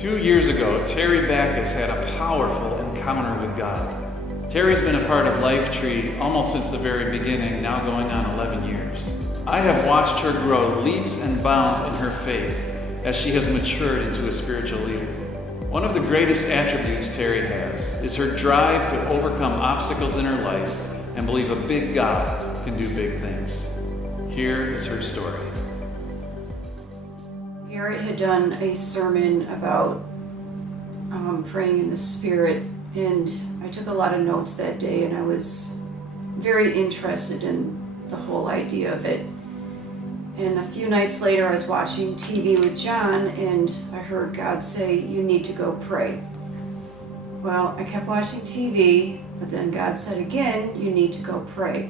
2 years ago, Teri Backus had a powerful encounter with God. Teri's been a part of LifeTree almost since the very beginning, now going on 11 years. I have watched her grow leaps and bounds in her faith as she has matured into a spiritual leader. One of the greatest attributes Teri has is her drive to overcome obstacles in her life and believe a big God can do big things. Here is her story. Garrett had done a sermon about praying in the Spirit, and I took a lot of notes that day, and I was very interested in the whole idea of it. And a few nights later, I was watching TV with John, and I heard God say, "You need to go pray." Well, I kept watching TV, but then God said again, "You need to go pray."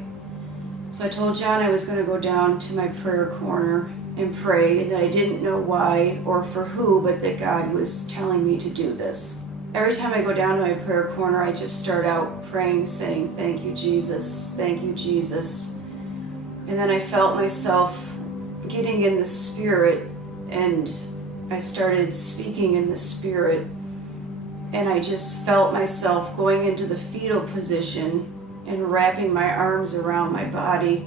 So I told John I was going to go down to my prayer corner and pray, and that I didn't know why or for who, but that God was telling me to do this. Every time I go down to my prayer corner, I just start out praying, saying, "Thank you, Jesus. Thank you, Jesus." And then I felt myself getting in the Spirit, and I started speaking in the Spirit, and I just felt myself going into the fetal position and wrapping my arms around my body,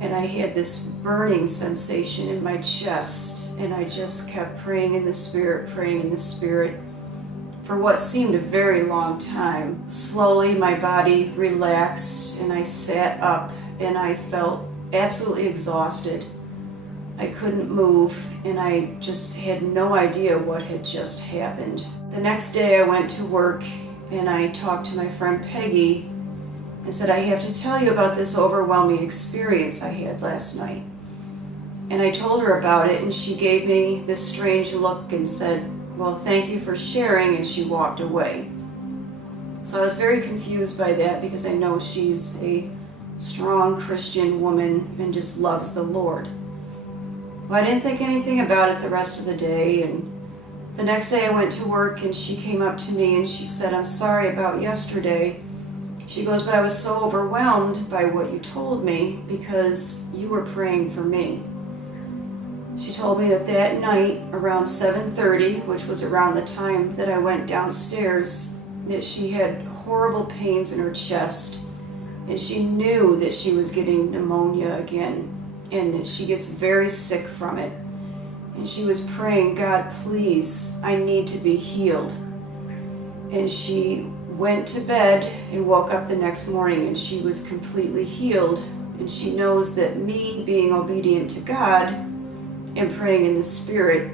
and I had this burning sensation in my chest, and I just kept praying in the Spirit for what seemed a very long time. Slowly my body relaxed, and I sat up, and I felt absolutely exhausted. I couldn't move, and I just had no idea what had just happened. The next day I went to work, and I talked to my friend Peggy and said, "I have to tell you about this overwhelming experience I had last night." And I told her about it, and she gave me this strange look and said, "Well, thank you for sharing," and she walked away. So I was very confused by that, because I know she's a strong Christian woman and just loves the Lord. Well, I didn't think anything about it the rest of the day, and the next day I went to work, and she came up to me and she said, "I'm sorry about yesterday." She goes, "But I was so overwhelmed by what you told me because you were praying for me." She told me that that night around 7:30, which was around the time that I went downstairs, that she had horrible pains in her chest, and she knew that she was getting pneumonia again, and that she gets very sick from it. And she was praying, "God, please, I need to be healed." And she went to bed and woke up the next morning, and she was completely healed. And she knows that me being obedient to God and praying in the Spirit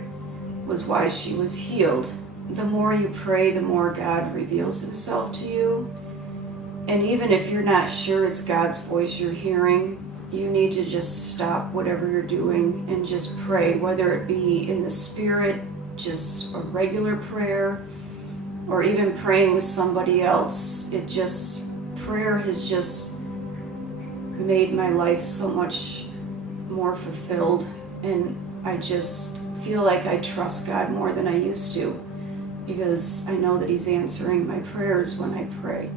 was why she was healed. The more you pray, the more God reveals Himself to you. And even if you're not sure it's God's voice you're hearing, you need to just stop whatever you're doing and just pray, whether it be in the Spirit, just a regular prayer, or even praying with somebody else. Prayer has just made my life so much more fulfilled, and I just feel like I trust God more than I used to, because I know that He's answering my prayers when I pray.